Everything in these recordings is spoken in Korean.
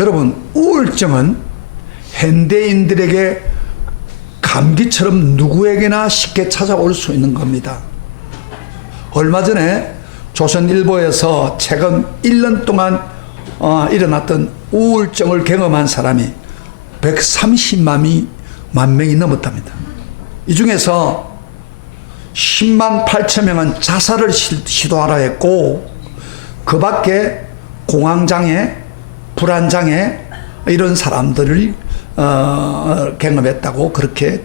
여러분, 우울증은 현대인들에게 감기처럼 누구에게나 쉽게 찾아올 수 있는 겁니다. 얼마 전에 조선일보에서 최근 1년 동안 일어났던 우울증을 경험한 사람이 130만 명이 넘었답니다. 이 중에서 10만 8천 명은 자살을 시도하라 했고, 그 밖에 공황장애, 불안장애 이런 사람들을 경험했다고 그렇게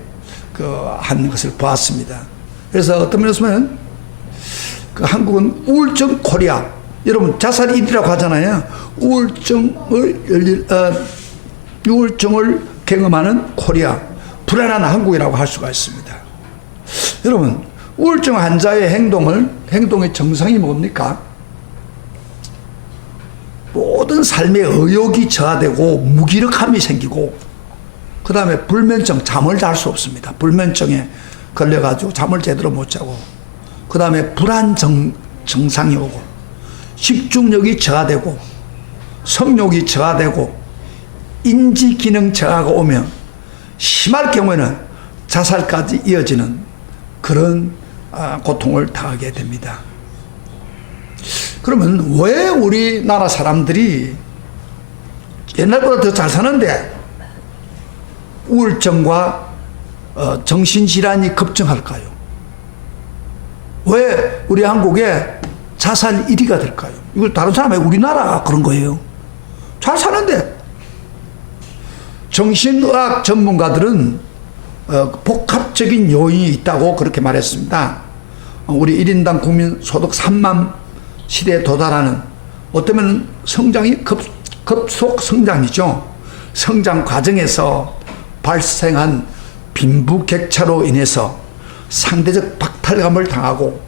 한 것을 보았습니다. 그래서 어떤 면에서 보면 한국은 우울증 코리아, 여러분 자살 1위라고 하잖아요. 우울증을 경험하는 코리아, 불안한 한국이라고 할 수가 있습니다. 여러분, 우울증 환자의 행동의 정상이 뭡니까? 모든 삶의 의욕이 저하되고 무기력함이 생기고, 그 다음에 불면증, 잠을 잘 수 없습니다. 불면증에 걸려가지고 잠을 제대로 못 자고, 그 다음에 불안 증상이 오고, 집중력이 저하되고, 성욕이 저하되고, 인지기능 저하가 오면 심할 경우에는 자살까지 이어지는 그런 고통을 당하게 됩니다. 그러면 왜 우리나라 사람들이 옛날보다 더 잘 사는데 우울증과 정신질환이 급증할까요? 왜 우리 한국에 자살 1위가 될까요? 이걸 다른 사람이 우리나라가 그런 거예요. 잘 사는데. 정신의학 전문가들은 복합적인 요인이 있다고 그렇게 말했습니다. 우리 1인당 국민 소득 3만 시대에 도달하는, 어쩌면 성장이 급속 성장이죠. 성장 과정에서 발생한 빈부격차로 인해서 상대적 박탈감을 당하고,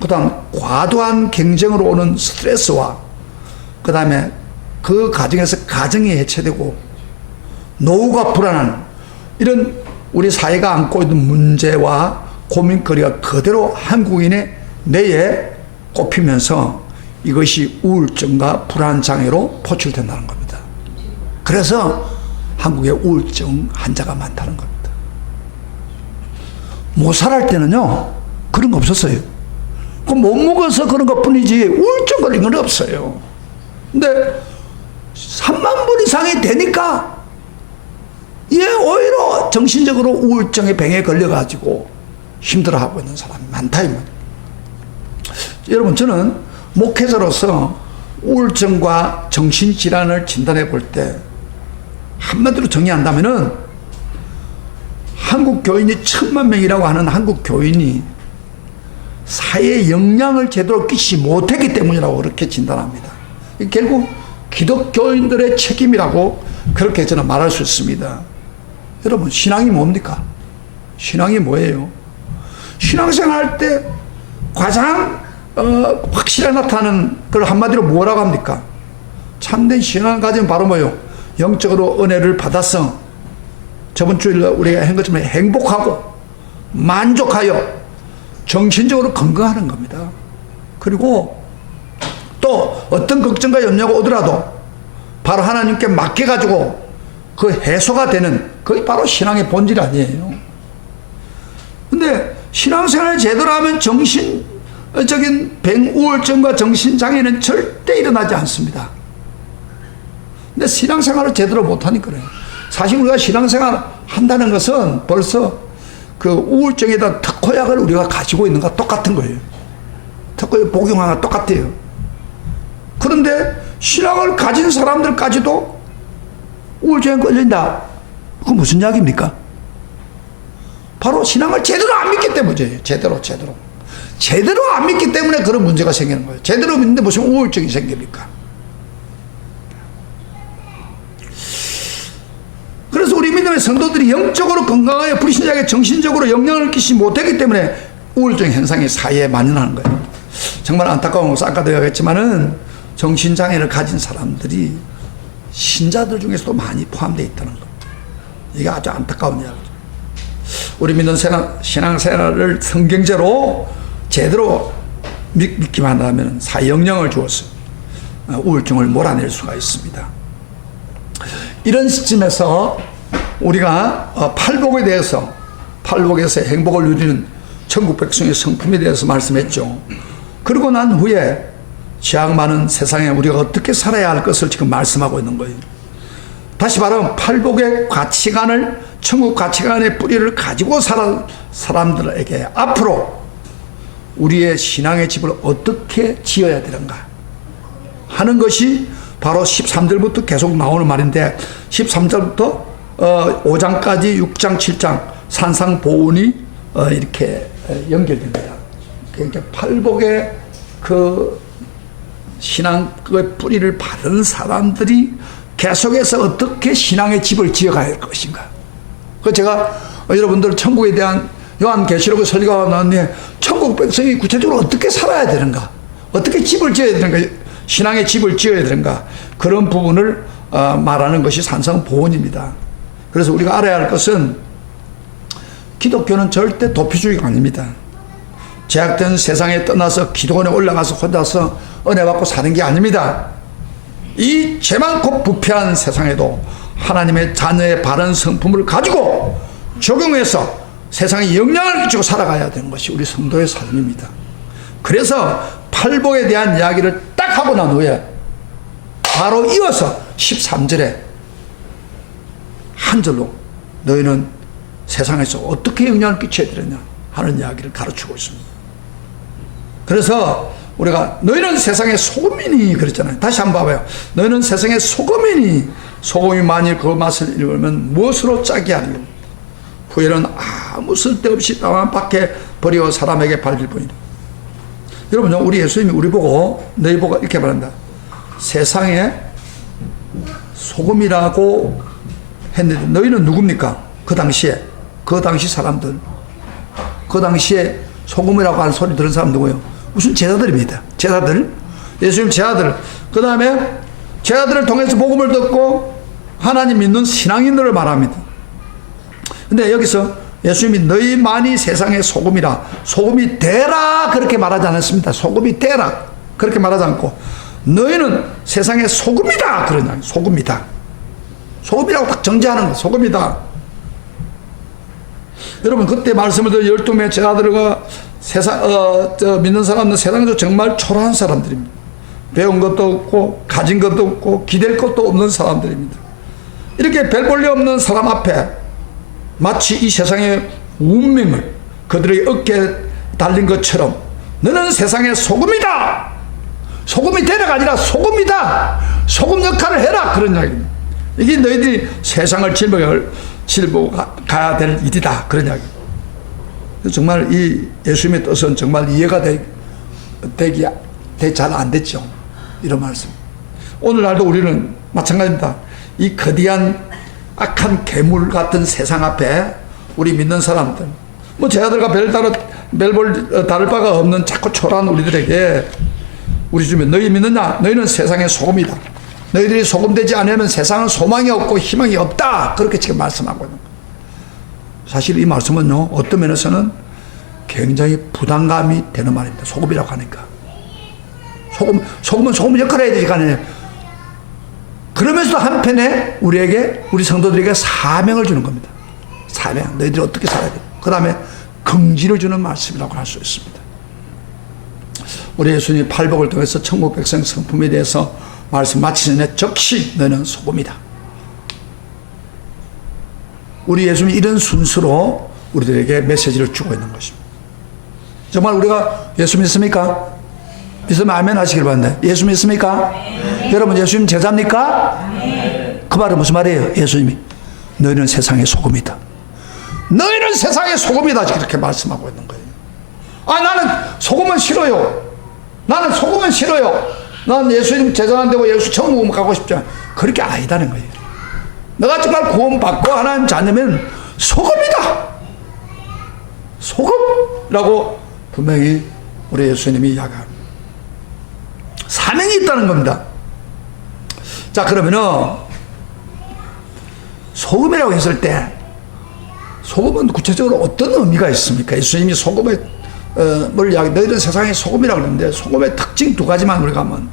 그 다음 과도한 경쟁으로 오는 스트레스와, 그 다음에 그 과정에서 가정이 해체되고 노후가 불안한 이런 우리 사회가 안고 있는 문제와 고민거리가 그대로 한국인의 뇌에 꼽히면서 이것이 우울증과 불안장애로 포출된다는 겁니다. 그래서 한국에 우울증 환자가 많다는 겁니다. 못 살할 때는요, 그런 거 없었어요. 못 먹어서 그런 것 뿐이지 우울증 걸린 건 없어요. 근데 3만 분 이상이 되니까 오히려 정신적으로 우울증의 병에 걸려가지고 힘들어하고 있는 사람이 많다 이 말이에요. 여러분, 저는 목회자로서 우울증과 정신질환을 진단해 볼 때 한마디로 정의한다면은 한국 교인이 1,000만 명이라고 하는 한국 교인이 사회에 영향을 제대로 끼치지 못했기 때문이라고 그렇게 진단합니다. 결국 기독교인들의 책임이라고 그렇게 저는 말할 수 있습니다. 여러분, 신앙이 뭡니까? 신앙이 뭐예요? 신앙생활 할 때 가장 확실하게 나타나는 걸 한마디로 뭐라고 합니까? 참된 신앙을 가지면 바로 뭐예요? 영적으로 은혜를 받아서 저번 주일 우리가 한 것처럼 행복하고 만족하여 정신적으로 건강하는 겁니다. 그리고 또 어떤 걱정과 염려가 오더라도 바로 하나님께 맡겨가지고 그 해소가 되는, 그게 바로 신앙의 본질 아니에요. 근데 신앙생활을 제대로 하면 정신적인 우울증과 정신장애는 절대 일어나지 않습니다. 근데 신앙생활을 제대로 못하니까 그래요. 사실 우리가 신앙생활 한다는 것은 벌써 그 우울증에다 특효약을 우리가 가지고 있는 것과 똑같은 거예요. 특효약 복용하는 것 똑같아요. 그런데 신앙을 가진 사람들까지도 우울증에 걸린다. 그건 무슨 이야기입니까? 바로 신앙을 제대로 안 믿기 때문이에요. 제대로 안 믿기 때문에 그런 문제가 생기는 거예요. 제대로 믿는데 무슨 우울증이 생깁니까? 그래서 우리 믿음의 성도들이 영적으로 건강하여 불신자에게 정신적으로 영향을 끼치지 못하기 때문에 우울증 현상이 사회에 만연하는 거예요. 정말 안타까운 것은 아까도 얘기했지만은 정신장애를 가진 사람들이 신자들 중에서도 많이 포함되어 있다는 겁니다. 이게 아주 안타까운 이야기죠. 우리 믿는 신앙생활을 성경제로 제대로 믿기만 한다면 사회 영향을 주어서 우울증을 몰아낼 수가 있습니다. 이런 시점에서 우리가 팔복에 대해서, 팔복에서 행복을 누리는 천국 백성의 성품에 대해서 말씀했죠. 그러고 난 후에 죄악 많은 세상에 우리가 어떻게 살아야 할 것을 지금 말씀하고 있는 거예요. 다시 말하면 팔복의 가치관을, 천국 가치관의 뿌리를 가지고 살아 사람들에게 앞으로 우리의 신앙의 집을 어떻게 지어야 되는가 하는 것이 바로 13절부터 계속 나오는 말인데, 13절부터 5장까지 6장 7장 산상보훈이 이렇게 연결됩니다. 그러니까 팔복의 그 신앙의 뿌리를 바른 사람들이 계속해서 어떻게 신앙의 집을 지어가야 할 것인가. 그 제가 여러분들 천국에 대한 요한계시록의 설교가 나왔는데, 천국 백성이 구체적으로 어떻게 살아야 되는가, 어떻게 집을 지어야 되는가, 신앙의 집을 지어야 되는가, 그런 부분을 말하는 것이 산상보훈입니다. 그래서 우리가 알아야 할 것은, 기독교는 절대 도피주의가 아닙니다. 제약된 세상에 떠나서 기도원에 올라가서 혼자서 은혜 받고 사는 게 아닙니다. 이 죄 많고 부패한 세상에도 하나님의 자녀의 바른 성품을 가지고 적용해서 세상에 영향을 끼치고 살아가야 되는 것이 우리 성도의 삶입니다. 그래서 팔복에 대한 이야기를 딱 하고 난 후에 바로 이어서 13절에 한 절로 너희는 세상에서 어떻게 영향을 끼쳐야 되느냐 하는 이야기를 가르치고 있습니다. 그래서 우리가 너희는 세상의 소금이니 그랬잖아요. 다시 한번 봐봐요. 너희는 세상의 소금이니, 소금이 만일 그 맛을 잃으면 무엇으로 짜게 하리요. 후에는 아무 쓸데없이 땅 밖에 버려 사람에게 밟힐 뿐이다. 여러분, 우리 예수님이 우리 보고, 너희 보고 이렇게 말한다. 세상의 소금이라고 했는데 너희는 누굽니까? 그 당시 사람들, 그 당시에 소금이라고 하는 소리 들은 사람 누구예요? 무슨 제자들입니다. 제자들, 예수님 제자들, 그 다음에 제자들을 통해서 복음을 듣고 하나님 믿는 신앙인들을 말합니다. 근데 여기서 예수님이 너희만이 세상의 소금이라, 소금이 되라 그렇게 말하지 않았습니다. 소금이 되라 그렇게 말하지 않고 너희는 세상의 소금이다 그러냐. 소금이다, 소금이라고 딱 정지하는 거. 소금이다. 여러분, 그때 말씀을 드린 12명의 제자들과 믿는 사람들, 세상에서 정말 초라한 사람들입니다. 배운 것도 없고 가진 것도 없고 기댈 것도 없는 사람들입니다. 이렇게 별 볼일 없는 사람 앞에 마치 이 세상의 운명을 그들의 어깨에 달린 것처럼 너는 세상의 소금이다, 소금이 되라가 아니라 소금이다, 소금 역할을 해라, 그런 이야기입니다. 이게 너희들이 세상을 짊어가야 될 일이다, 그런 이야기. 정말 이 예수님의 뜻은 정말 이해가 잘 안 됐죠. 이런 말씀. 오늘날도 우리는 마찬가지입니다. 이 거대한 악한 괴물 같은 세상 앞에 우리 믿는 사람들, 뭐 제자들과 별 다를 바가 없는 자꾸 초라한 우리들에게 우리 주변, 너희 믿느냐? 너희는 세상의 소금이다. 너희들이 소금되지 않으면 세상은 소망이 없고 희망이 없다. 그렇게 지금 말씀하고 있는 거예요. 사실 이 말씀은요, 어떤 면에서는 굉장히 부담감이 되는 말입니다. 소금이라고 하니까. 소금은 소금 역할을 해야 되지 않느냐. 그러면서도 한편에 우리에게, 우리 성도들에게 사명을 주는 겁니다. 사명. 너희들이 어떻게 살아야 돼. 그 다음에 긍지를 주는 말씀이라고 할 수 있습니다. 우리 예수님이 팔복을 통해서 천국 백성 성품에 대해서 말씀 마치기 전에 적시 너는 소금이다. 우리 예수님이 이런 순서로 우리들에게 메시지를 주고 있는 것입니다. 정말 우리가 예수 믿습니까? 믿으면 아멘 하시길 바랍니다. 예수 믿습니까? 네. 여러분, 예수님 제자입니까? 네. 그 말은 무슨 말이에요? 예수님이 너희는 세상의 소금이다, 너희는 세상의 소금이다, 이렇게 말씀하고 있는 거예요. 아, 나는 소금은 싫어요. 나는 소금은 싫어요. 난 예수님 제자 안 되고 예수 천국 가고 싶지 않아. 그렇게 아니다는 거예요. 너가 정말 구원받고 하나님 자녀면 소금이다, 소금이라고 분명히 우리 예수님이 이야기합니다. 사명이 있다는 겁니다. 자, 그러면은 소금이라고 했을 때 소금은 구체적으로 어떤 의미가 있습니까? 예수님이 소금을 너희는 세상의 소금이라고 그러는데, 소금의 특징 두 가지만 우리가 한번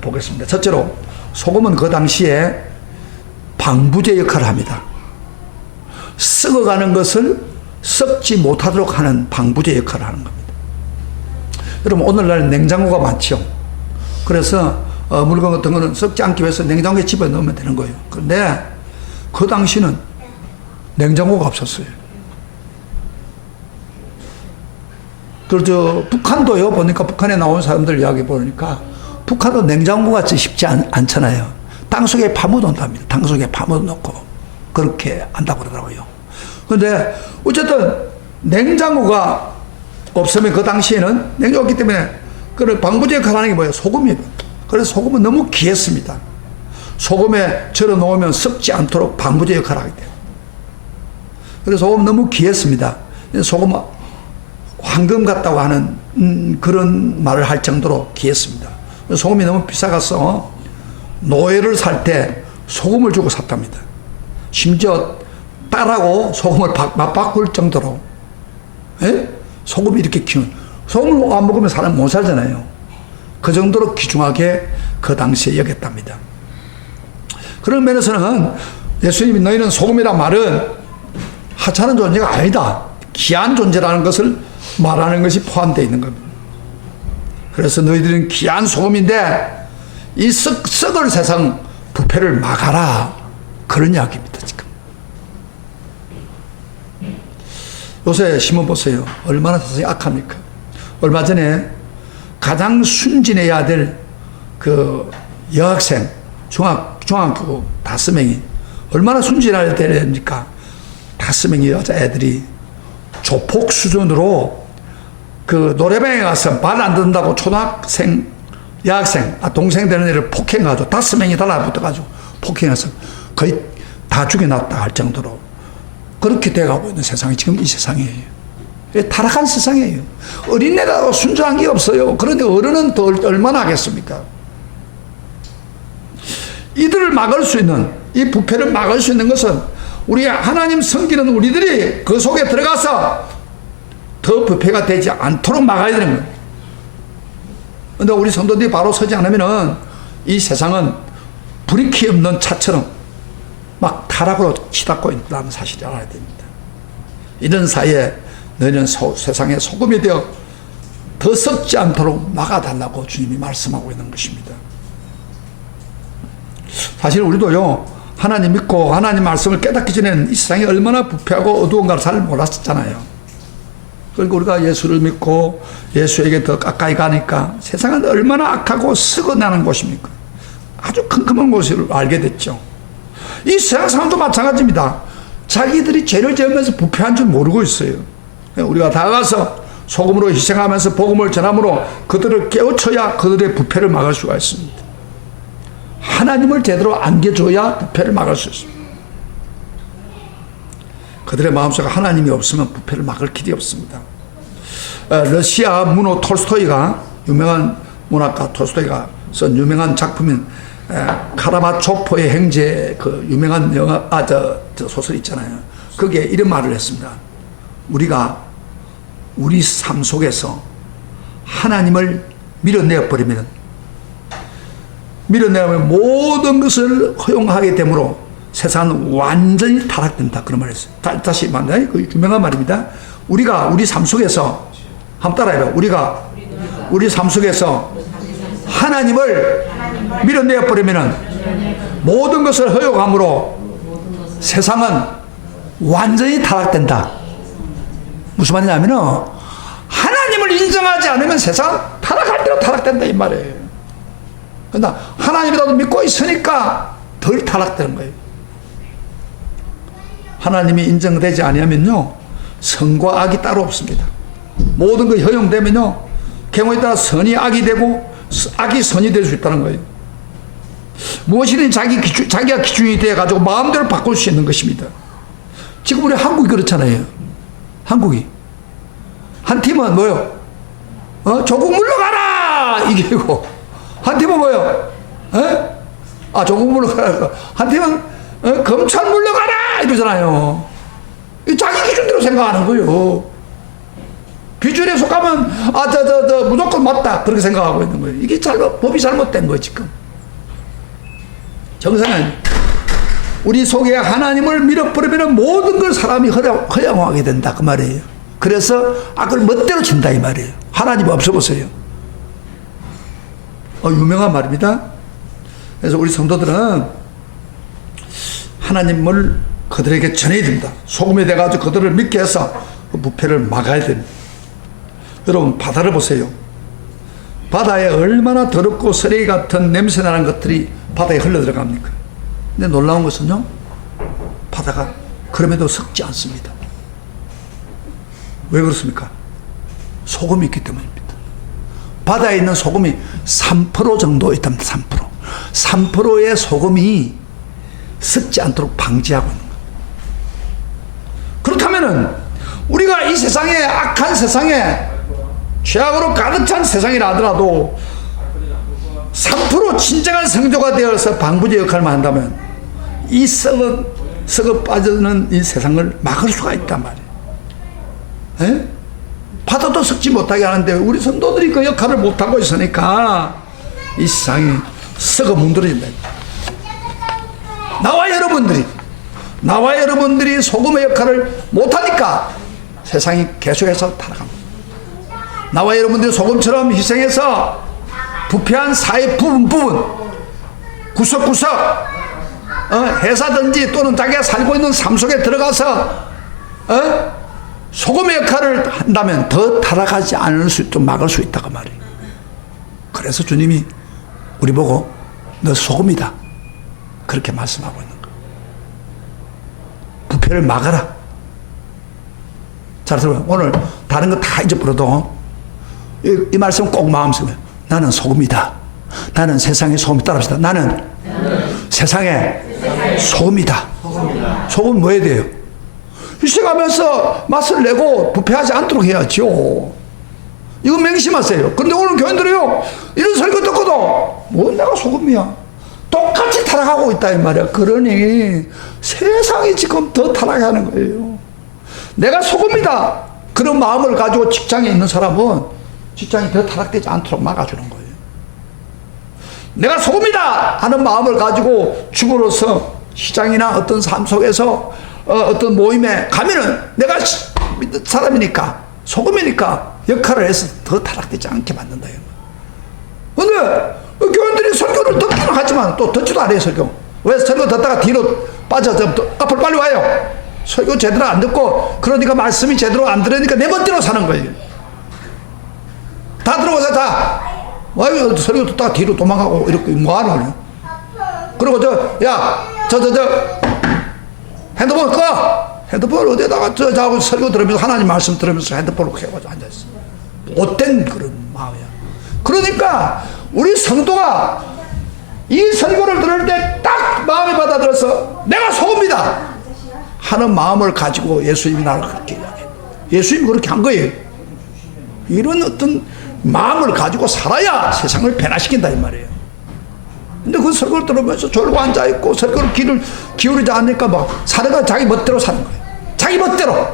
보겠습니다. 첫째로, 소금은 그 당시에 방부제 역할을 합니다. 썩어가는 것을 썩지 못하도록 하는 방부제 역할을 하는 겁니다. 여러분, 오늘날 냉장고가 많죠. 그래서 물건 같은 거는 썩지 않기 위해서 냉장고에 집어넣으면 되는 거예요. 그런데 그 당시는 냉장고가 없었어요. 그래서 북한도요, 보니까 북한에 나온 사람들 이야기 보니까 북한도 냉장고가 쉽지 않잖아요. 땅속에 파묻어놓답니다. 땅속에 파묻어놓고 그렇게 한다고 그러더라고요. 그런데 어쨌든 냉장고가 없으면 그 당시에는 냉장고였기 때문에 그 방부제 역할을 하는 게 뭐예요? 소금이에요. 그래서 소금은 너무 귀했습니다. 소금에 절여 놓으면 썩지 않도록 방부제 역할을 하게 돼요. 그래서 소금 너무 귀했습니다. 소금 황금 같다고 하는 그런 말을 할 정도로 귀했습니다. 소금이 너무 비싸가서 노예를 살 때 소금을 주고 샀답니다. 심지어 딸하고 소금을 맞바꿀 정도로. 예? 소금이 이렇게 키운, 소금을 안 먹으면 사람 못 살잖아요. 그 정도로 귀중하게 그 당시에 여겼답니다. 그런 면에서는 예수님이 너희는 소금이란 말은 하찮은 존재가 아니다, 귀한 존재라는 것을 말하는 것이 포함되어 있는 겁니다. 그래서 너희들은 귀한 소금인데 이 썩을 세상 부패를 막아라, 그런 이야기입니다. 지금 요새 신문 보세요. 얼마나 세상이 악합니까? 얼마 전에 가장 순진해야 될 그 여학생, 중학교 5명이 얼마나 순진해야 되니까 5명의 여자애들이 조폭 수준으로 그 노래방에 가서 말 안 듣는다고 초등학생, 여학생, 동생 되는 애를 폭행해가지고 5명이 달라붙어가지고 폭행해서 거의 다 죽여놨다 할 정도로 그렇게 돼가고 있는 세상이 지금 이 세상이에요. 타락한 세상이에요. 어린애가 순전한 게 없어요. 그런데 어른은 더 얼마나 하겠습니까? 이들을 막을 수 있는, 이 부패를 막을 수 있는 것은 우리 하나님 섬기는 우리들이 그 속에 들어가서 더 부패가 되지 않도록 막아야 되는 거예요. 그런데 우리 성도들이 바로 서지 않으면은 이 세상은 브레이크 없는 차처럼 막 타락으로 치닫고 있다는 사실을 알아야 됩니다. 이런 사이에 너희는 세상의 소금이 되어 더 썩지 않도록 막아달라고 주님이 말씀하고 있는 것입니다. 사실 우리도요, 하나님 믿고 하나님 말씀을 깨닫기 전에는 이 세상이 얼마나 부패하고 어두운가를 잘 몰랐었잖아요. 그러니까 우리가 예수를 믿고 예수에게 더 가까이 가니까 세상은 얼마나 악하고 썩어나는 곳입니까? 아주 컴컴한 곳을 알게 됐죠. 이 세상 사람도 마찬가지입니다. 자기들이 죄를 지으면서 부패한 줄 모르고 있어요. 우리가 다가가서 소금으로 희생하면서 복음을 전함으로 그들을 깨우쳐야 그들의 부패를 막을 수가 있습니다. 하나님을 제대로 안겨줘야 부패를 막을 수 있습니다. 그들의 마음속에 하나님이 없으면 부패를 막을 길이 없습니다. 러시아 문호 톨스토이가, 유명한 문학가 톨스토이가 쓴 유명한 작품인 카라마초프의 행제, 그 유명한 영화, 저 소설 있잖아요. 거기에 이런 말을 했습니다. 우리가 우리 삶 속에서 하나님을 밀어내버리면 모든 것을 허용하게 되므로 세상은 완전히 타락된다, 그런 말을 했어요. 다시 말하면 그 유명한 말입니다. 우리가 우리 삶 속에서, 한번 따라해봐요. 우리가 우리 삶 속에서 하나님을 밀어내버리면 모든 것을 허용함으로 세상은 완전히 타락된다. 무슨 말이냐면은 하나님을 인정하지 않으면 세상 타락할 대로 타락된다, 이 말이에요. 그러나 하나님이라도 믿고 있으니까 덜 타락되는 거예요. 하나님이 인정되지 아니하면요, 선과 악이 따로 없습니다. 모든 거 허용되면요, 경우에 따라 선이 악이 되고 악이 선이 될 수 있다는 거예요. 무엇이든 자기가 기준이 되어가지고 마음대로 바꿀 수 있는 것입니다. 지금 우리 한국이 그렇잖아요. 한국이 한 팀은 뭐요? 조국 물러가라 이기고, 한 팀은 뭐요? 조국 물러가라. 한 팀은 검찰 물러가라 이러잖아요. 자기 기준대로 생각하는 거예요. 기준에 속하면 무조건 맞다, 그렇게 생각하고 있는 거예요. 이게 법이 잘못된 거예요. 지금 정상은 우리 속에 하나님을 밀어버리면 모든 걸 사람이 허용하게 된다 그 말이에요. 그래서 악을 멋대로 친다 이 말이에요. 하나님 없어보세요. 유명한 말입니다. 그래서 우리 성도들은 하나님을 그들에게 전해야 됩니다. 소금이 돼가지고 그들을 믿게 해서 그 부패를 막아야 됩니다. 여러분 바다를 보세요. 바다에 얼마나 더럽고 쓰레기 같은 냄새나는 것들이 바다에 흘러 들어갑니까? 근데 놀라운 것은요, 바다가 그럼에도 썩지 않습니다. 왜 그렇습니까? 소금이 있기 때문입니다. 바다에 있는 소금이 3% 정도 있답니다. 3%. 3%의 소금이 썩지 않도록 방지하고 있는 겁니다. 그렇다면은 우리가 이 세상에, 악한 세상에, 죄악으로 가득 찬 세상이라 하더라도 3% 진정한 성도가 되어서 방부제 역할만 한다면 이 썩어 빠져드는 이 세상을 막을 수가 있단 말이에요. 에? 바다도 썩지 못하게 하는데 우리 성도들이 그 역할을 못하고 있으니까 이 세상이 썩어 문드러진다. 나와 여러분들이 소금의 역할을 못하니까 세상이 계속해서 타락합니다. 나와 여러분들이 소금처럼 희생해서 부패한 사회 부분 구석구석 회사든지 또는 자기가 살고 있는 삶 속에 들어가서 소금의 역할을 한다면 더 타락하지 않을 수 있도록 막을 수 있다고 말이에요. 그래서 주님이 우리 보고 너 소금이다 그렇게 말씀하고 있는 거예요. 부패를 막아라. 자, 여러분 오늘 다른 거 다 잊어버려도 이 말씀 꼭 마음속에 나는 소금이다. 나는 세상의 소금 따라합시다. 나는 세상의 소금이다. 소금 뭐 해야 돼요? 희생하면서 맛을 내고 부패하지 않도록 해야죠. 이거 맹심하세요. 그런데 오늘 교인들이요 이런 설교 듣고도 뭐 내가 소금이야. 똑같이 타락하고 있다 이 말이야. 그러니 세상이 지금 더 타락하는 거예요. 내가 소금이다 그런 마음을 가지고 직장에 있는 사람은 직장이 더 타락되지 않도록 막아주는 거예요. 내가 소금이다 하는 마음을 가지고 주부로서 시장이나 어떤 삶 속에서 어떤 모임에 가면은 내가 믿는 사람이니까 소금이니까 역할을 해서 더 타락되지 않게 만든다. 근데 교인들이 설교를 듣기는 하지만 또 듣지도 않아요. 설교 왜 설교 듣다가 뒤로 빠져서 앞으로 빨리 와요. 설교 제대로 안 듣고 그러니까 말씀이 제대로 안 들으니까 내 멋대로 사는 거예요. 다 들어가서 다 설교 듣다가 뒤로 도망가고 이렇게 뭐하노. 그리고 저 핸드폰 꺼. 핸드폰 어디다가 저하고 설교 들으면서 하나님 말씀 들으면서 핸드폰을 켜가지고 앉아있어. 못된 그런 마음이야. 그러니까 우리 성도가 이 설교를 들을 때 딱 마음이 받아들여서 내가 소금이다 하는 마음을 가지고 예수님이 나를 그렇게 이야기해요. 예수님이 그렇게 한 거예요. 이런 어떤 마음을 가지고 살아야 세상을 변화시킨다 이 말이에요. 근데 그 설교를 들으면서 졸고 앉아있고 설교를 귀를 기울이지 않으니까 막 사는 자기 멋대로 사는 거예요. 자기 멋대로.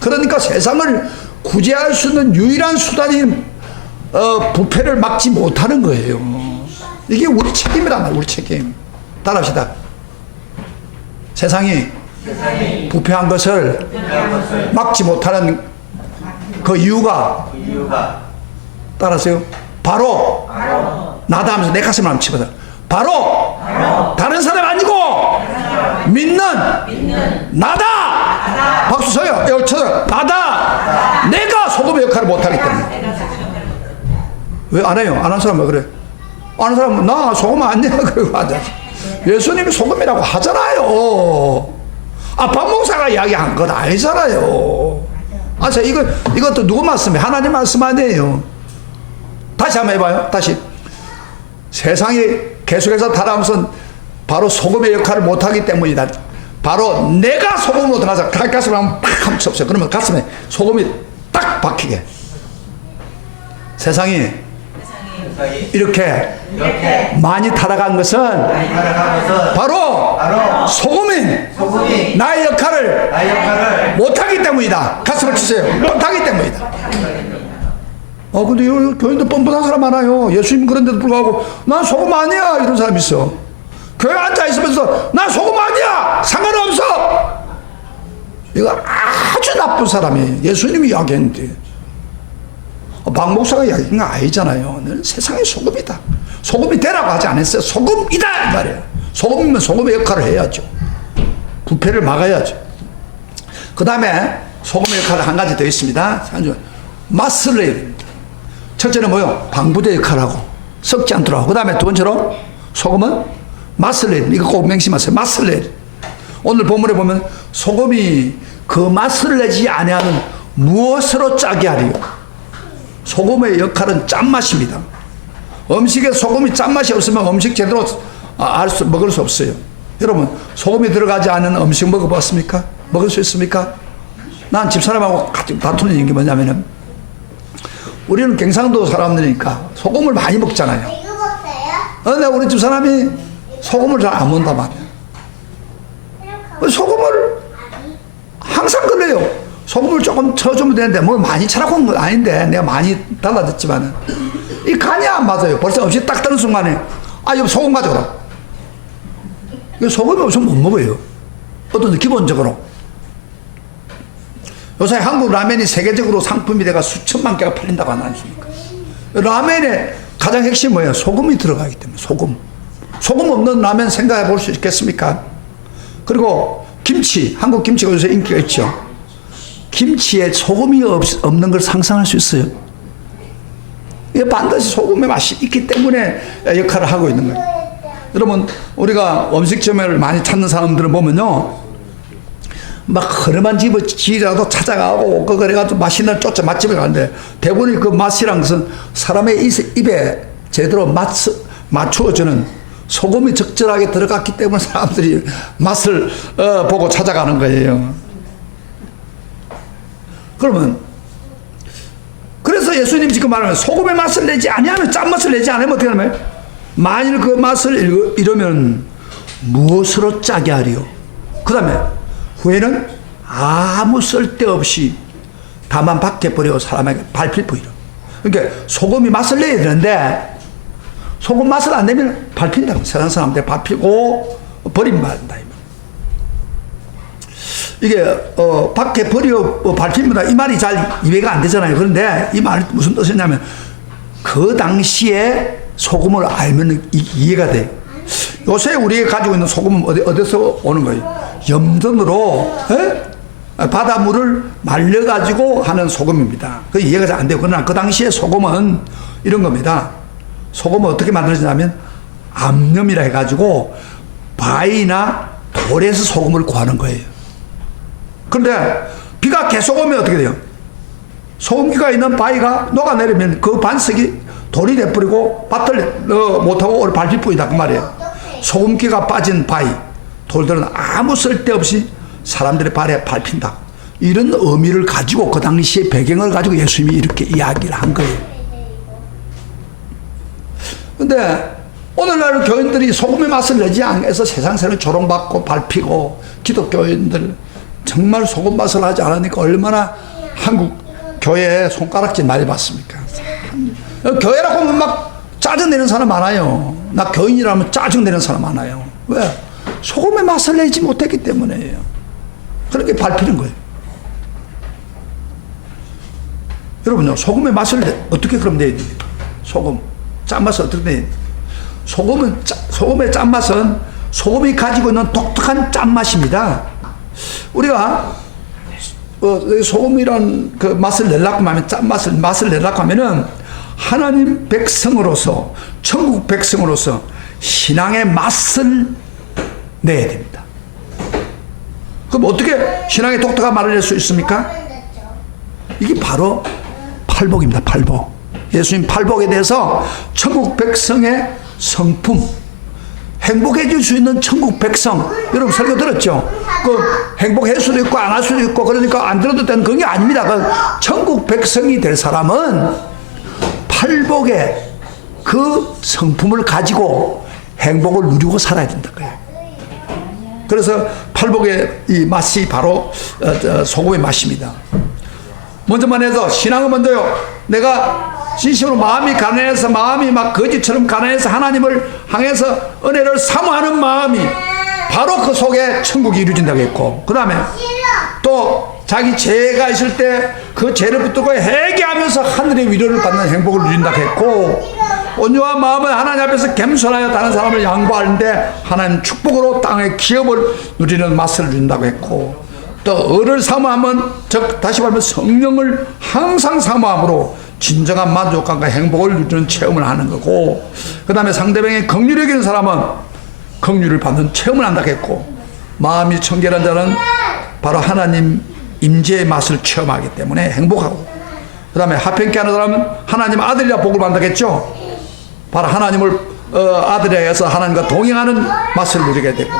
그러니까 세상을 구제할 수 있는 유일한 수단인 부패를 막지 못하는 거예요. 이게 우리 책임이란 말이에요. 우리 책임. 따라합시다. 세상이 부패한 것을 막지 못하는 그 이유가 따라하세요. 바로 나다 하면서 내 가슴을 한번 치거든. 바로 다른 사람 아니고 믿는 나다. 박수 쳐요. 여기 쳐요. 나다. 내가 소금의 역할을 못하기 때문에. 왜 안 해요? 안 하는 사람은 왜 그래? 아는 사람은 나 소금 아니야 그러고 하자. 예수님이 소금이라고 하잖아요. 밥 목사가 이야기한 건 아니잖아요. 자 이것도 누구 말씀이에요? 하나님 말씀 아니에요. 다시 한번 해봐요. 다시. 세상이 계속해서 타락하면서 바로 소금의 역할을 못하기 때문이다. 바로 내가 소금으로 들어가서 가슴을 한번 팍 하면 쳤어요. 그러면 가슴에 소금이 딱 박히게. 세상이 이렇게 많이 타락한 것은 바로 소금인 나의 역할을 못하기 때문이다. 가슴을 치세요. 못하기 때문이다. 근데 교인들 뻔뻔한 사람 많아요. 예수님 그런데도 불구하고 난 소금 아니야 이런 사람이 있어. 교회 앉아있으면서 난 소금 아니야 나쁜 사람이에요. 예수님이 이야기했는데. 박 목사가 이야기한 거 아니잖아요. 너는 세상의 소금이다. 소금이 되라고 하지 않았어요. 소금이다 이 말이에요. 소금이면 소금의 역할을 해야죠. 부패를 막아야죠. 그 다음에 소금의 역할은 한 가지 더 있습니다. 맛을 내야 됩니다. 첫째는 뭐요? 방부제 역할을 하고 썩지 않도록 하고, 그 다음에 두 번째로 소금은 맛을 내야 됩니다. 이거 꼭 명심하세요. 맛을 내야 됩니다. 오늘 본문에 보면 소금이 그 맛을 내지 아니하는 무엇으로 짜게 하리요? 소금의 역할은 짠맛입니다. 음식에 소금이 짠맛이 없으면 음식 제대로 먹을 수 없어요. 여러분, 소금이 들어가지 않은 음식 먹어봤습니까? 먹을 수 있습니까? 난 집사람하고 같이 다투는 게 뭐냐면은, 우리는 경상도 사람들이니까 소금을 많이 먹잖아요. 근데 우리 집사람이 소금을 잘 안 먹는단 말이야. 소금을 항상 그래요. 소금을 조금 쳐주면 되는데, 뭐 많이 쳐라고 한 건 아닌데, 내가 많이 달라졌지만은, 이 간이 안 맞아요. 벌써 음식 딱 뜨는 순간에, 여기 소금 가져라. 소금이 없으면 못 먹어요. 어떤 기본적으로. 요새 한국 라면이 세계적으로 상품이 돼가 수천만 개가 팔린다고 하지 않습니까? 라면의 가장 핵심이 뭐예요? 소금이 들어가기 때문에, 소금. 소금 없는 라면 생각해 볼 수 있겠습니까? 그리고 김치, 한국 김치가 요새 인기가 있죠. 김치에 소금이 없는 걸 상상할 수 있어요. 이게 반드시 소금의 맛이 있기 때문에 역할을 하고 있는 거예요. 여러분, 우리가 음식점을 많이 찾는 사람들을 보면요, 막 허름한 집을 지라도 찾아가고 그래가지고 맛있는 쫓아 맛집에 가는데, 대부분 그 맛이란 것은 사람의 입에 제대로 맞추어주는 소금이 적절하게 들어갔기 때문에 사람들이 맛을 보고 찾아가는 거예요. 그러면 그래서 예수님 지금 말하면 소금의 맛을 내지 아니하면 짠맛을 내지 않으면 어떻게 하냐면, 만일 그 맛을 이루면 무엇으로 짜게 하리요? 그 다음에 후에는 아무 쓸데없이 다만 밖에 버리고 사람에게 밟힐 뿐이라. 그러니까 소금이 맛을 내야 되는데, 소금 맛을 안 내면 밟힌다고. 세상 사람들 밟히고 버림받는다. 이게 밖에 버려 밟힙니다. 이 말이 잘 이해가 안 되잖아요. 그런데 이 말이 무슨 뜻이냐면, 그 당시에 소금을 알면 이해가 돼. 요새 우리가 가지고 있는 소금은 어디서 오는 거예요? 염전으로 바닷물을 말려가지고 하는 소금입니다. 그 이해가 잘 안 돼요. 그러나 그 당시에 소금은 이런 겁니다. 소금은 어떻게 만들어지냐면, 암염이라 해가지고 바위나 돌에서 소금을 구하는 거예요. 그런데 비가 계속 오면 어떻게 돼요? 소금기가 있는 바위가 녹아내리면 그 반석이 돌이 돼버리고 밭을 못하고 밟힐 뿐이다 그 말이에요. 소금기가 빠진 바위, 돌들은 아무 쓸데없이 사람들의 발에 밟힌다. 이런 의미를 가지고 그 당시의 배경을 가지고 예수님이 이렇게 이야기를 한 거예요. 근데 오늘날 교인들이 소금의 맛을 내지 않아서 세상새를 조롱받고 밟히고, 기독교인들 정말 소금 맛을 하지 않으니까 얼마나 한국 교회에 손가락질 많이 받습니까? 교회라고 하면 막 짜증내는 사람 많아요. 나 교인이라면 짜증내는 사람 많아요. 왜? 소금의 맛을 내지 못했기 때문에요. 그렇게 밟히는 거예요. 여러분요, 소금의 맛을 어떻게 그럼 내야 돼요? 소금 짠맛을 어떻게 내야 돼요? 소금의 짠맛은 소금이 가지고 있는 독특한 짠맛입니다. 우리가 소금이란 그 맛을 내려고 하면, 맛을 내려고 하면은 하나님 백성으로서, 천국 백성으로서 신앙의 맛을 내야 됩니다. 그럼 어떻게 신앙의 독특한 맛을 낼 수 있습니까? 이게 바로 팔복입니다. 팔복. 예수님 팔복에 대해서 천국 백성의 성품, 행복해 줄 수 있는 천국 백성, 여러분 설교 들었죠? 그 행복할 수도 있고 안 할 수도 있고, 그러니까 안 들어도 되는 그게 아닙니다. 그 천국 백성이 될 사람은 팔복의 그 성품을 가지고 행복을 누리고 살아야 된다 거예요. 그래서 팔복의 이 맛이 바로 소금의 맛입니다. 먼저만 해서 신앙은 먼저요, 내가 진심으로 마음이 가난해서, 마음이 막 거지처럼 가난해서 하나님을 향해서 은혜를 사모하는 마음이, 바로 그 속에 천국이 이루어진다고 했고, 그 다음에 또 자기 죄가 있을 때 그 죄를 붙들고 회개하면서 하늘의 위로를 받는 행복을 누린다고 했고, 온유한 마음은 하나님 앞에서 겸손하여 다른 사람을 양보하는데 하나님 축복으로 땅의 기업을 누리는 맛을 누린다고 했고, 또 을을 사모하면, 즉 다시 말하면 성령을 항상 사모함으로 진정한 만족감과 행복을 누리는 체험을 하는 거고, 그 다음에 상대방의 긍휼을 여기는 사람은 긍휼을 받는 체험을 한다고 했고, 마음이 청결한 자는 바로 하나님 임재의 맛을 체험하기 때문에 행복하고, 그 다음에 화평케 하는 사람은 하나님 아들이라 복을 받겠죠. 바로 하나님을 아들에게서 하나님과 동행하는 맛을 누리게 되고,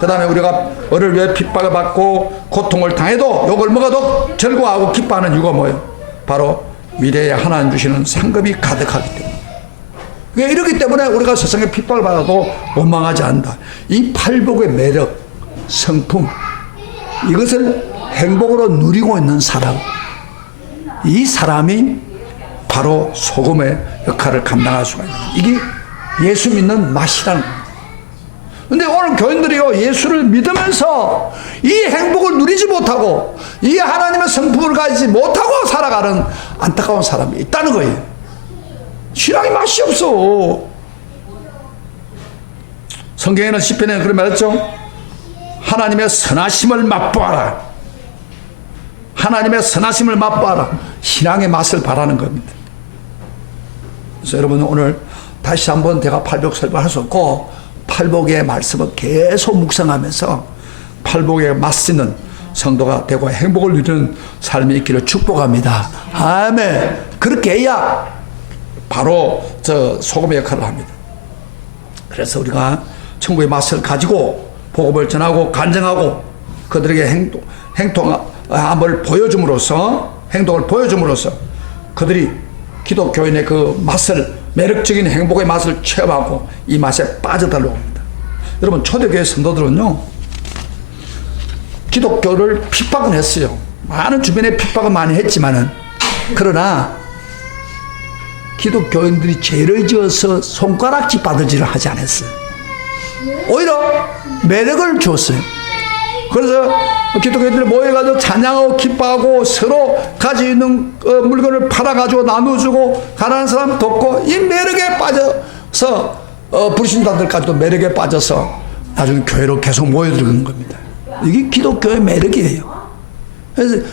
그 다음에 우리가 을을 위해 핍박을 받고 고통을 당해도 욕을 먹어도 즐거워하고 기뻐하는 이유가 뭐예요? 바로 미래에 하나님 주시는 상급이 가득하기 때문에. 이렇기 때문에 우리가 세상에 핍박을 받아도 원망하지 않는다. 이 팔복의 매력, 성품, 이것을 행복으로 누리고 있는 사람, 이 사람이 바로 소금의 역할을 감당할 수가 있는, 이게 예수 믿는 맛이라는 겁니다. 근데 오늘 교인들이요, 예수를 믿으면서 이 행복을 누리지 못하고 이 하나님의 성품을 가지지 못하고 살아가는 안타까운 사람이 있다는 거예요. 신앙이 맛이 없어. 성경에는 시편에 그런 말 했죠. 하나님의 선하심을 맛보아라. 하나님의 선하심을 맛보아라. 신앙의 맛을 바라는 겁니다. 그래서 여러분, 오늘 다시 한번 제가 팔복 설교할 수 없고 팔복의 말씀을 계속 묵상하면서 팔복에 맛쓰는 성도가 되고 행복을 누리는 삶이 있기를 축복합니다. 아멘. 그렇게 해야 바로 저 소금의 역할을 합니다. 그래서 우리가 천국의 맛을 가지고 복음을 전하고 간증하고 그들에게 행동을 보여줌으로써, 행동을 보여줌으로써 그들이 기독교인의 그 맛을, 매력적인 행복의 맛을 체험하고 이 맛에 빠져들려고 합니다. 여러분, 초대교회 성도들은요, 기독교를 핍박은 했어요. 많은 주변에 핍박은 많이 했지만은, 그러나 기독교인들이 죄를 지어서 손가락질 받을지를 하지 않았어요. 오히려 매력을 줬어요. 그래서 기독교인들이 모여가지고 찬양하고 기뻐하고 서로 가지고 있는 물건을 팔아가지고 나눠주고 가난한 사람 돕고, 이 매력에 빠져서 불신자들까지도 매력에 빠져서 나중에 교회로 계속 모여들는 겁니다. 이게 기독교의 매력이에요. 그래서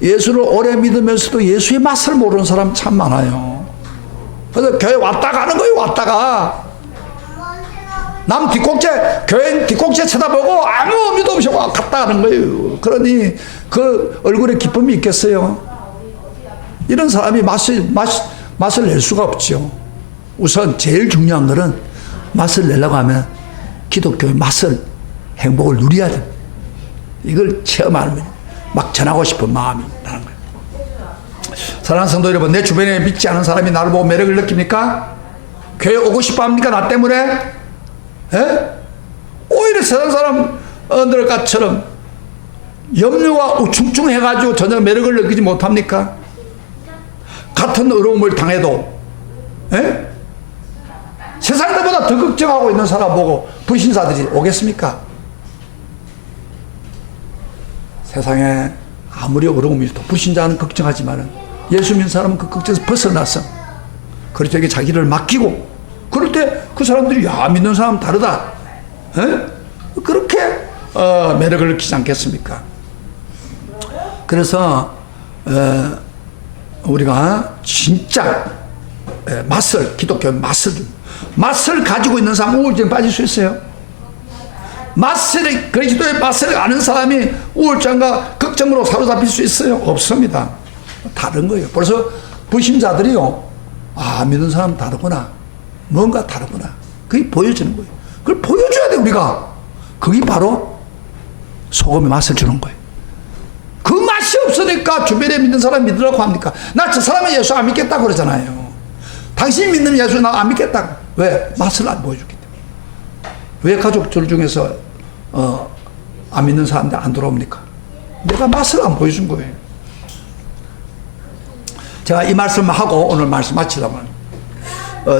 예수를 오래 믿으면서도 예수의 맛을 모르는 사람 참 많아요. 그래서 교회 왔다 가는 거예요. 왔다가 남 뒷꼭지, 교회 뒷꼭지 쳐다보고 아무 의미도 없이 갔다 가는 거예요. 그러니 그 얼굴에 기쁨이 있겠어요? 이런 사람이 맛을 낼 수가 없죠. 우선 제일 중요한 것은 맛을 내려고 하면 기독교의 맛을, 행복을 누려야 됩니다. 이걸 체험하면 막 전하고 싶은 마음이 나는 거예요. 사랑하는 성도 여러분, 내 주변에 믿지 않은 사람이 나를 보고 매력을 느낍니까? 교회 오고 싶어 합니까? 나 때문에? 예? 오히려 세상 사람들처럼 염려와 우충충해가지고 전혀 매력을 느끼지 못합니까? 같은 어려움을 당해도, 예? 세상들보다 더 걱정하고 있는 사람 보고 불신자들이 오겠습니까? 세상에 아무리 어려움이 있어도 불신자는 걱정하지만 예수 믿는 사람은 그 걱정에서 벗어나서 그렇게 자기를 맡기고, 그럴 때 그 사람들이, 야, 믿는 사람 다르다, 에? 그렇게 매력을 느끼지 않겠습니까? 그래서 우리가 진짜 맛을, 기독교 맛을 가지고 있는 사람 우울증에 빠질 수 있어요? 그리스도의 맛을 아는 사람이 우울증과 걱정으로 사로잡힐 수 있어요? 없습니다. 다른 거예요. 그래서 불신자들이요, 아, 믿는 사람 다르구나, 뭔가 다르구나, 그게 보여지는 거예요. 그걸 보여줘야 돼, 우리가. 그게 바로 소금의 맛을 주는 거예요. 그 맛이 없으니까 주변에 믿는 사람 믿으라고 합니까? 나 저 사람은 예수 안 믿겠다고 그러잖아요. 당신이 믿는 예수 나 안 믿겠다고. 왜? 맛을 안 보여주기 때문에. 왜 가족들 중에서 안 믿는 사람들 안 들어옵니까? 내가 맛을 안 보여준 거예요. 제가 이 말씀을 하고 오늘 말씀 마치려면,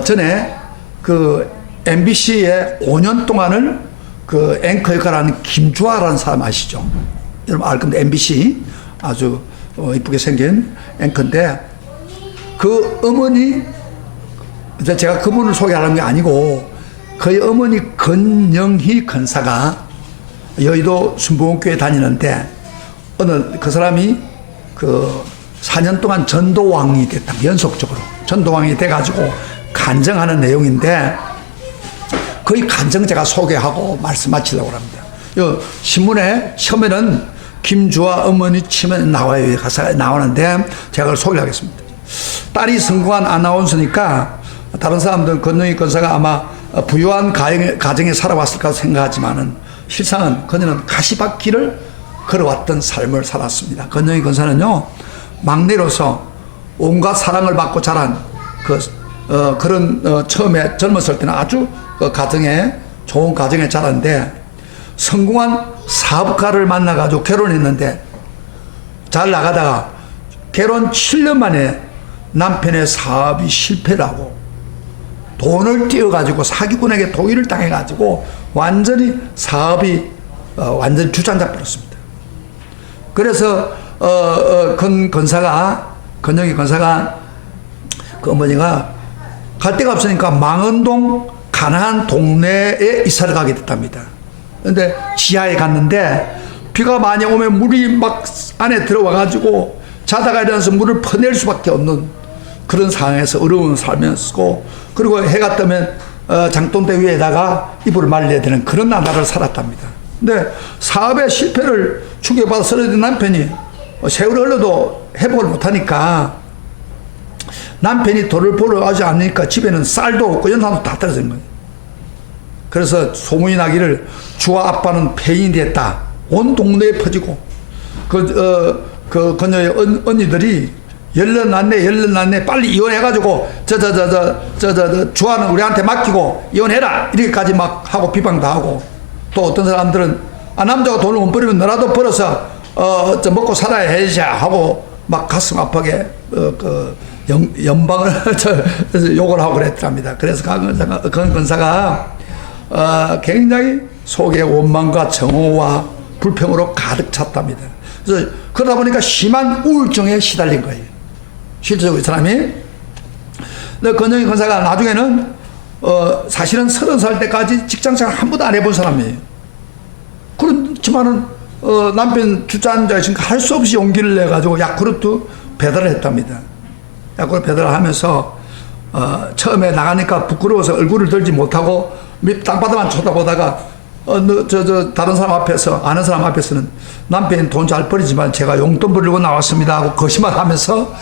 전에 그 MBC에 5년 동안을 그 앵커 역할을 하는 김주아라는 사람 아시죠? 여러분 알 건데, MBC 아주 이쁘게 생긴 앵커인데, 그 어머니, 제가 그분을 소개하는 게 아니고 그의 어머니 건영희 권사가 여의도 순복음교회 다니는데, 어느 그 사람이 그 4년 동안 전도왕이 됐다. 연속적으로 전도왕이 돼가지고 간증하는 내용인데, 거의 간증 제가 소개하고 말씀 마치려고 합니다. 요 신문에 처음에는 김주아 어머니 치면 나와요. 가사가 나오는데 제가 그걸 소개하겠습니다. 딸이 성공한 아나운서니까 다른 사람들은 건영희 권사가 아마 부유한 가정에 살아왔을까 생각하지만은, 실상은 그녀는 가시밭길을 걸어왔던 삶을 살았습니다. 건영희 권사는요, 막내로서 온갖 사랑을 받고 자란 그런 처음에 젊었을 때는 아주 좋은 가정에 자랐는데, 성공한 사업가를 만나가지고 결혼했는데, 잘 나가다가 결혼 7년 만에 남편의 사업이 실패를 하고 돈을 띄어가지고 사기꾼에게 도의를 당해가지고 완전히 사업이 완전히 주저앉아 버렸습니다. 그래서 건영희 권사가 그 어머니가 갈 데가 없으니까 망원동 가난한 동네에 이사를 가게 됐답니다. 근데 지하에 갔는데 비가 많이 오면 물이 막 안에 들어와가지고 자다가 일어나서 물을 퍼낼 수밖에 없는 그런 상황에서 어려운 삶이었고, 그리고 해가 뜨면 장독대 위에다가 이불을 말려야 되는 그런 나라를 살았답니다. 근데 사업의 실패를 충격받아 쓰러진 남편이 세월이 흘러도 회복을 못하니까, 남편이 돈을 벌어 가지 않으니까 집에는 쌀도 없고 연탄도 다 떨어진 거예요. 그래서 소문이 나기를 주와 아빠는 폐인이 됐다. 온 동네에 퍼지고, 그녀의 언니들이 열렸났네 빨리 이혼해가지고 주아는 우리한테 맡기고 이혼해라 이렇게까지 막 하고 비방도 하고, 또 어떤 사람들은 남자가 돈을 못 벌이면 너라도 벌어서 먹고 살아야 해야지 하고 막 가슴 아프게 연방을 욕을 하고 그랬답니다. 그래서 강 권사가 굉장히 속에 원망과 정오와 불평으로 가득 찼답니다. 그래서 그러다 보니까 심한 우울증에 시달린 거예요. 실제로 이 사람이. 건영희 권사가 나중에는 사실은 30살 때까지 직장생활 한 번도 안 해본 사람이에요. 그렇지만은 남편 주저앉아 있으니까 할 수 없이 용기를 내가지고 야쿠르트 배달을 했답니다. 야쿠르트 배달을 하면서 처음에 나가니까 부끄러워서 얼굴을 들지 못하고 땅바닥만 쳐다보다가 다른 사람 앞에서, 아는 사람 앞에서는 남편이 돈 잘 벌이지만 제가 용돈 벌려고 나왔습니다 하고 거짓말하면서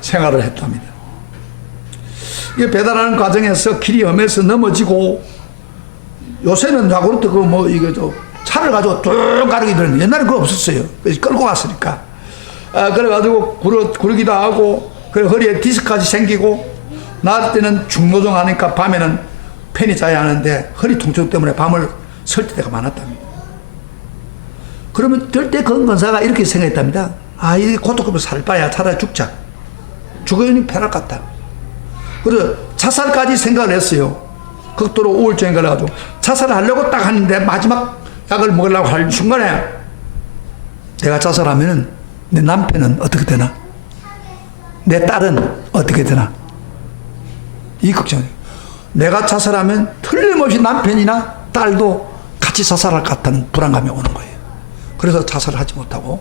생활을 했답니다. 이게 배달하는 과정에서 길이 험해서 넘어지고, 요새는 야구르트 차를 가지고 쭉 가르기 들었는데 옛날에 그거 없었어요. 그래서 끌고 갔으니까. 그래가지고 구르기도 하고, 그리고 허리에 디스크까지 생기고, 낮 때는 중노동 하니까 밤에는 편히 자야 하는데 허리 통증 때문에 밤을 설 때가 많았답니다. 그러면 절대 건사가 이렇게 생각했답니다. 이 고통으로 살 바야 차라리 죽자. 죽으니 편할 것 같다. 그래서 자살까지 생각을 했어요. 극도로 우울증에 걸려가지고 자살을 하려고 딱 하는데 마지막 약을 먹으려고 할 순간에, 내가 자살하면 내 남편은 어떻게 되나? 내 딸은 어떻게 되나? 이 걱정이에요. 내가 자살하면 틀림없이 남편이나 딸도 같이 자살할 것 같다는 불안감이 오는 거예요. 그래서 자살을 하지 못하고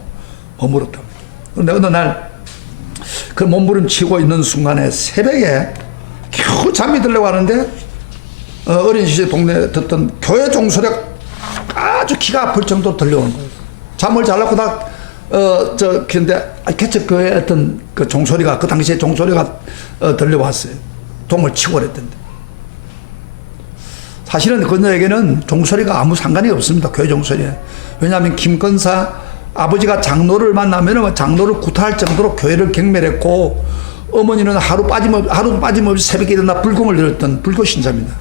머물었답니다. 그런데 어느 날 그 몸부림치고 있는 순간에 새벽에 겨우 잠이 들려고 하는데, 어린 시절 동네에 듣던 교회 종소리가 아주 기가 아플 정도로 들려오는 거예요. 잠을 자려고 근데 개척교회 어떤 그 종소리가, 그 당시에 종소리가 들려왔어요. 동을 치고 그랬던데. 사실은 그녀에게는 종소리가 아무 상관이 없습니다. 교회 종소리에. 왜냐하면 김권사 아버지가 장로를 만나면 장로를 구타할 정도로 교회를 경멸했고, 어머니는 하루 빠짐없이 새벽에 일어나 불금을 들었던 불교 신자입니다.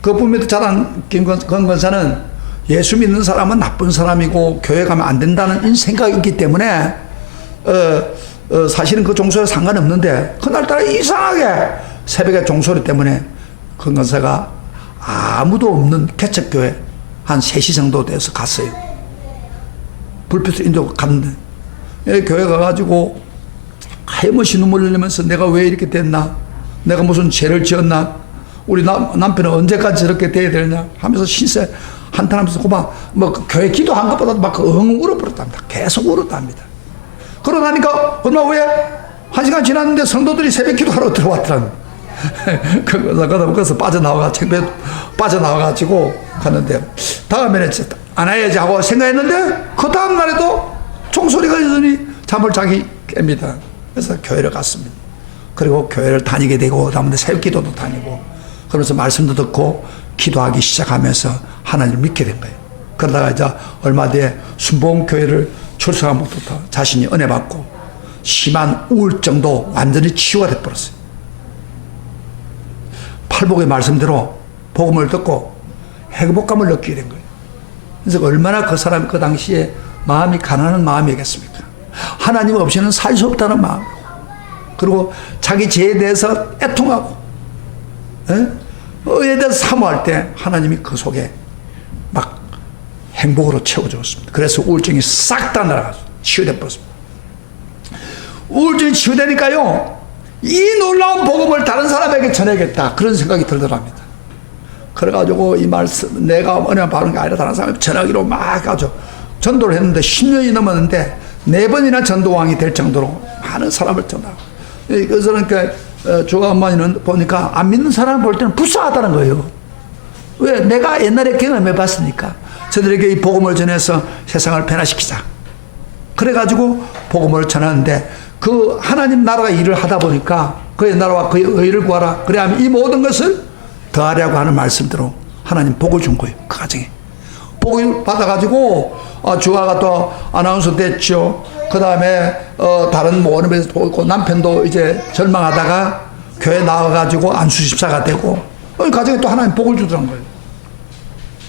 그뿐에도 자란 김권사는 예수 믿는 사람은 나쁜 사람이고 교회 가면 안 된다는 생각이 있기 때문에 사실은 그 종소리 상관없는데, 그날따라 이상하게 새벽에 종소리 때문에 권사가 아무도 없는 개척교회 한 3시 정도 돼서 갔어요. 불빛을 인도고 갔는데, 교회 가가지고 하염없이 눈물 흘리면서 내가 왜 이렇게 됐나? 내가 무슨 죄를 지었나? 우리 남편은 언제까지 저렇게 돼야 되느냐? 하면서 신세 한탄하면서 그만 뭐 교회 기도한 것보다도 막 엉 울어버렸답니다. 계속 울었답니다. 그러고 나니까 얼마 후에 1시간 지났는데 성도들이 새벽 기도하러 들어왔더랍니다. 거기서 빠져나와가지고 갔는데 다음에는 안 해야지 하고 생각했는데 그 다음 날에도 종소리가 있으니 잠을 자기 깹니다. 그래서 교회를 갔습니다. 그리고 교회를 다니게 되고 다음에 새벽 기도도 다니고 그러면서 말씀도 듣고 기도하기 시작하면서 하나님을 믿게 된 거예요. 그러다가 이제 얼마 뒤에 순복음교회를 출석함부터 자신이 은혜 받고 심한 우울증도 완전히 치유가 돼버렸어요. 팔복의 말씀대로 복음을 듣고 행복감을 느끼게 된 거예요. 그래서 얼마나 그 사람이 그 당시에 마음이 가난한 마음이겠습니까? 하나님 없이는 살 수 없다는 마음. 그리고 자기 죄에 대해서 애통하고 의에 대해서 사모할 때 하나님이 그 속에 막 행복으로 채워주었습니다. 그래서 우울증이 싹 다 날아가서 치유돼 버렸습니다. 우울증이 치유되니까요, 이 놀라운 복음을 다른 사람에게 전해야겠다 그런 생각이 들더랍니다. 그래가지고 이 말씀 내가 은혜 받은 게 아니라 다른 사람에게 전하기로 막 아주 전도를 했는데 10년이 넘었는데 4번이나 전도왕이 될 정도로 많은 사람을 전하고, 그래서 그러니까 주가 엄마는 보니까 안 믿는 사람 볼 때는 불쌍하다는 거예요. 왜? 내가 옛날에 경험해 봤으니까. 저들에게 이 복음을 전해서 세상을 변화시키자. 그래가지고 복음을 전하는데 그 하나님 나라가 일을 하다 보니까 그의 나라와 그의 의를 구하라. 그래야 이 모든 것을 더하려고 하는 말씀대로 하나님 복을 준 거예요. 그 가정에. 복을 받아가지고 주아가 또 아나운서 됐죠. 그 다음에 다른 모험에서 보고 남편도 이제 절망하다가 교회 나와가지고 안수집사가 되고 가정에 또 하나님 복을 주더란 거예요.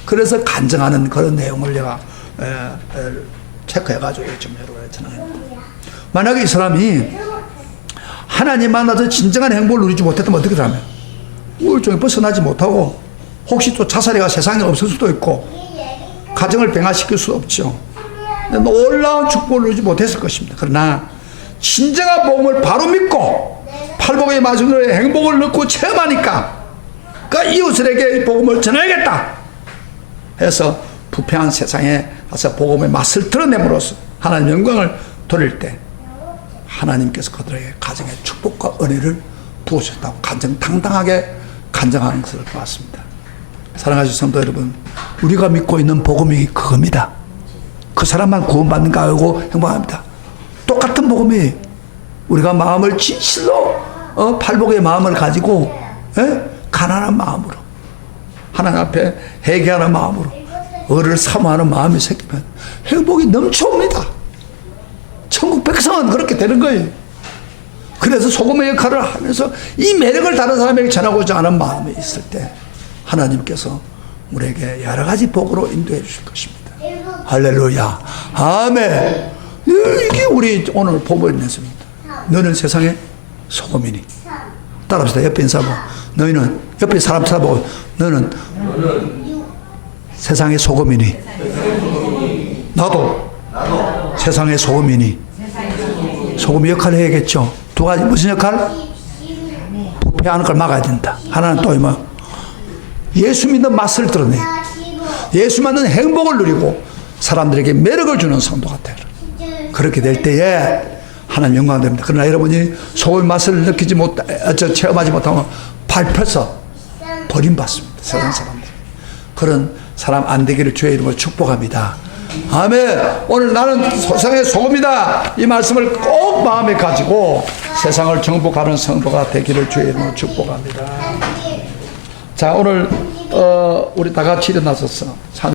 그래서 간증하는 그런 내용을 제가 체크해가지고 지금 여러분에 전합니다. 만약에 이 사람이 하나님 만나서 진정한 행복을 누리지 못했다면 어떻게 하면 우울증에 벗어나지 못하고 혹시 또 자살이가 세상에 없을 수도 있고 가정을 병화시킬 수 없죠. 놀라운 축복을 누리지 못했을 것입니다. 그러나 진정한 복음을 바로 믿고 팔복의 말씀으로 행복을 넣고 체험하니까 그 이웃들에게 복음을 전해야겠다 해서 부패한 세상에 가서 복음의 맛을 드러냄으로써 하나님 영광을 돌릴 때 하나님께서 그들에게 가정의 축복과 은혜를 부으셨다고 간정당당하게 간증하는 것을 보았습니다. 사랑하시는 성도 여러분, 우리가 믿고 있는 복음이 그겁니다. 그 사람만 구원받는 거 알고 행복합니다. 똑같은 복음이 우리가 마음을 진실로 팔복의 마음을 가지고 가난한 마음으로 하나님 앞에 회개하는 마음으로 의를 사모하는 마음이 생기면 행복이 넘쳐옵니다. 천국 백성은 그렇게 되는 거예요. 그래서 소금의 역할을 하면서 이 매력을 다른 사람에게 전하고자 하는 마음이 있을 때 하나님께서 우리에게 여러 가지 복으로 인도해 주실 것입니다. 할렐루야. 아멘. 이게 우리 오늘 보고 있는 것입니다. 너는 세상의 소금이니. 따라합시다. 옆에 인사하고 너희는 옆에 사람 찾아보고 너는 세상의 소금이니. 나도 세상의 소금이니. 소금의 역할을 해야겠죠. 두 가지 무슨 역할? 부패하는 걸 막아야 된다. 하나는 또 뭐 예수 믿는 맛을 드러내. 예수 믿는 행복을 누리고 사람들에게 매력을 주는 성도 같아요. 그렇게 될 때에 하나님 영광됩니다. 그러나 여러분이 소금의 맛을 느끼지 체험하지 못하면 밟혀서 버림받습니다. 세상 사람들. 그런 사람 안 되기를 주의 이름으로 축복합니다. 아멘. 오늘 나는 세상의 소금이다. 이 말씀을 꼭 마음에 가지고 세상을 정복하는 성도가 되기를 주의 이름으로 축복합니다. 자, 오늘 우리 다 같이 일어나서서